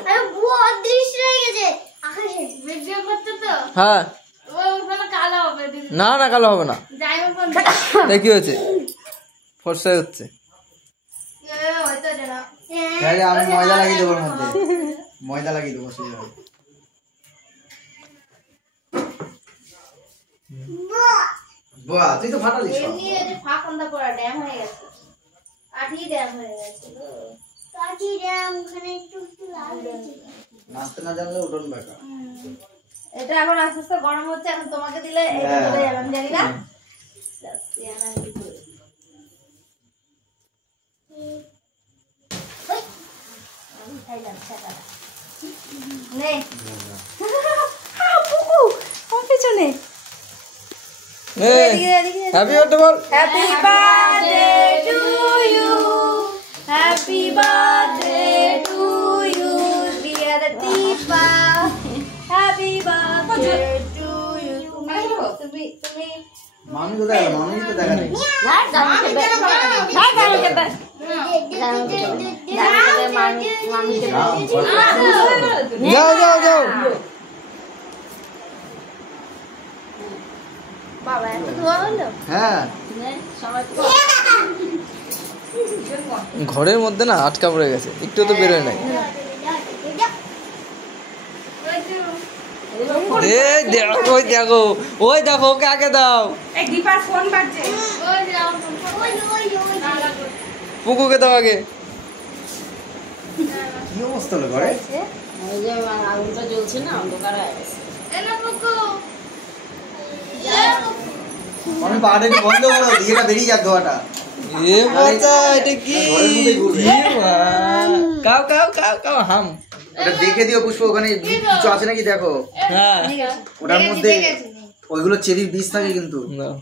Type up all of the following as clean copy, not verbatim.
আরে বুয়া অদৃশ্য হয়ে গেছে আকাশে ভিডিও করতে তো হ্যাঁ ওগুলো কালো হবে না না কালো হবে না যাই হোক দেখি হচ্ছে ফর্সা হচ্ছে হয়তো জানা তাহলে আমি ময়দা লাগিয়ে দেবো মধ্যে ময়দা লাগিয়ে দেবো সেই হবে বাহ তুই তো ফাটালি সব এমনি যে ফাঁকন্দা পড়া ড্যাম হয়ে গেছে কাঠি ড্যাম হয়ে গেছে কাঠি ড্যাম ওখানে একটু একটু লাল হয়েছে নাচতে না জানলে উঠোন বেকা এটা এখন আস্তে আস্তে গরম হচ্ছে এখন তোমাকে দিলে এটা চলে যাবে আমি জানি না পিছনে হ্যাপি বার্থডে বল happy birthday to you happy birthday to you dear Dipa happy birthday to you তুমি তুমি মামি কোথায় গেল মামি তো দেখা নেই যাও যাও যাও বাবা এত ধোয়া হলো হ্যাঁ ঘরের মধ্যে না আটকা পড়ে গেছে একটু তো বেরোয় নাই ওই দেখো ওই দেখো ওকে আগে দাও পুকুকে দাও আগে কি অবস্থা হলো ঘরে আগুনটা জ্বলছে না অন্ধকার হয়ে গেছে আমি পাহাড়ে বন্ধ করো দিয়েটা বেরিয়ে যাক ধোয়াটা এ বাচ্চা এটা কি ঘরের মধ্যে ঘুরবে। কাও কাও কাও কাও হাম ওটা দেখে দিও পুষ্প ওখানে কিছু আছে নাকি দেখো হ্যাঁ ওটার মধ্যে ওইগুলো চেরির বীজ থাকে কিন্তু নাও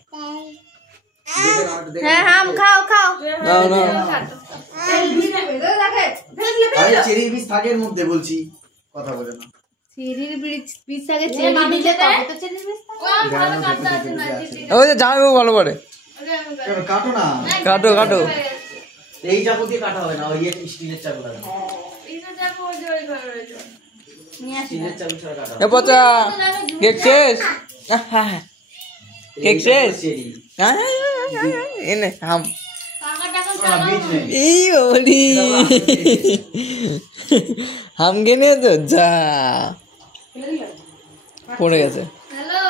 দেখে নাও, একটু দেখে হ্যাঁ নাও। হাম খাও খাও নাও নাও আরে চেরির বীজ থাকে এর মধ্যে বলছি কথা বলে না চেরির বীজ থাকে চেরি দিলে তবে তো চেরির বীজ থাকে ওই যে জামাইবাবু ভালো করে কেন কাটো না কাটো কাটো এই চাকু দিয়ে কাটা হয় না ওই স্টিলের চাকু লাগে স্টিলের চাকু ছাড়া কাটা এ পচা কেক শেষ কেক শেষ চেরি এনে হাম বীজ নেই এই বলি হাম গেনে তো যা পড়ে গেছে হ্যালো